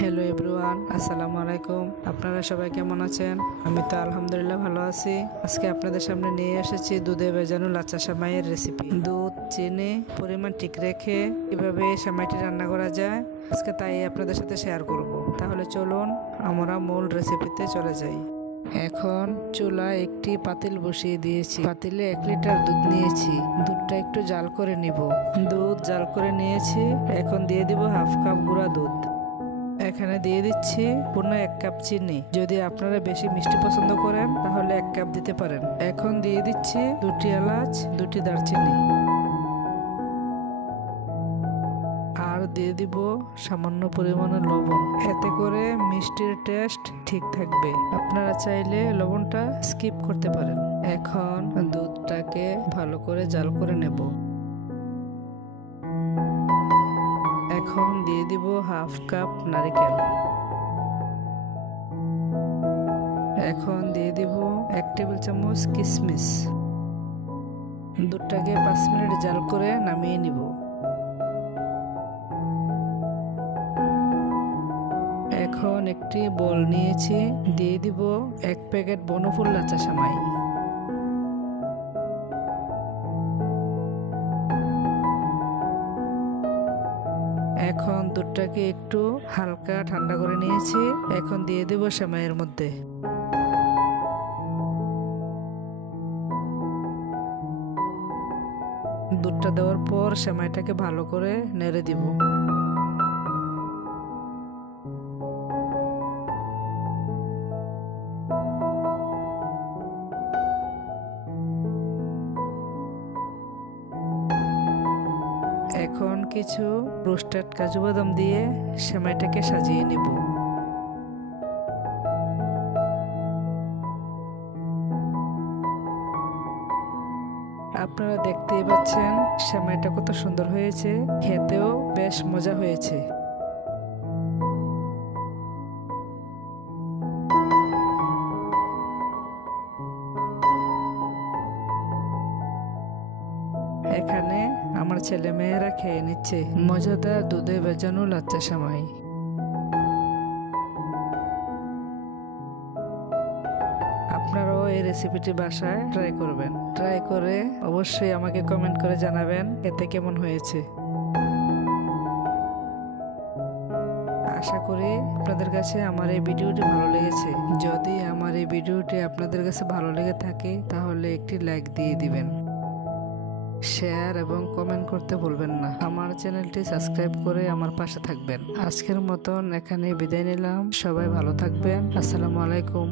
Hello everyone, আসসালামু আলাইকুম। আপনারা সবাই কেমন আছেন? আমি তো আলহামদুলিল্লাহ ভালো আছি। আজকে আপনাদের সামনে নিয়ে এসেছি দুধে ভেজানো লাচ্চা সেমাইয়ের রেসিপি। দুধ, চিনি পরিমাণ ঠিক রেখে কিভাবে সেমাইটি রান্না করা যায় আজকে তাই আপনাদের সাথে শেয়ার করব। তাহলে চলুন আমরা মূল রেসিপিতে চলে যাই। এখন চুলায় একটি পাতিল বসিয়ে দিয়েছি। পাতিলে 1 লিটার দুধ নিয়েছি। দুধটা একটু জাল করে নিব। দুধ জাল করে নিয়েছি। এখন দিয়ে দিব হাফ কাপ গুঁড়া দুধ। এখানে দিয়ে দিচ্ছি পূর্ণ 1 কাপ চিনি। যদি আপনারা বেশি মিষ্টি পছন্দ করেন তাহলে 1 কাপ দিতে পারেন। এখন দিয়ে দিচ্ছি 2টি এলাচ, 2টি দারচিনি, আর দিয়ে দিব সামান্য পরিমাণে লবণ। এতে করে মিষ্টির টেস্ট ঠিক থাকবে। আপনারা চাইলে লবণটা স্কিপ করতে পারেন। এখন দুধটাকে ভালো করে জাল করে নেব। এখন দিয়ে দিব হাফ কাপ নারকেল। এখন দিয়ে দিব 1 টেবিল চামচ কিশমিশ। দুধটাকে 5 মিনিট জাল করে নামিয়ে নিব। এখন একটি বল নিয়েছি, দিয়ে দিব 1 প্যাকেট বনফুল লাচ্চা সেমাই। এখন দুধটাকে একটু হালকা ঠান্ডা করে নিয়েছি। এখন দিয়ে দেব সেমাইয়ের মধ্যে। দুধটা দেওয়ার পর সেমাইটাকে ভালো করে নেড়ে দিব। এখন কিছু রোস্টেড কাজু বাদাম দিয়ে সেমাইটাকে সাজিয়ে নিব। আপনারা দেখতেই পাচ্ছেন সেমাইটা কত সুন্দর হয়েছে, খেতেও বেশ মজা হয়েছে। এখানে আমার ছেলে মেয়েরা খেয়ে নিচ্ছে মজাদার দুধে ভেজানো লাচ্চা সেমাই। আপনারাও এই রেসিপিটি বাসায় ট্রাই করবেন। ট্রাই করে অবশ্যই আমাকে কমেন্ট করে জানাবেন এতে কেমন হয়েছে। আশা করি আপনাদের কাছে আমার এই ভিডিওটি ভালো লেগেছে। যদি আমার এই ভিডিওটি আপনাদের কাছে ভালো লেগে থাকে তাহলে একটি লাইক দিয়ে দিবেন। শেয়ার এবং কমেন্ট করতে ভুলবেন না। আমার চ্যানেলটি সাবস্ক্রাইব করে আমার পাশে থাকবেন। আজকের মতন এখানে বিদায় নিলাম। সবাই ভালো থাকবেন। আসসালামু আলাইকুম।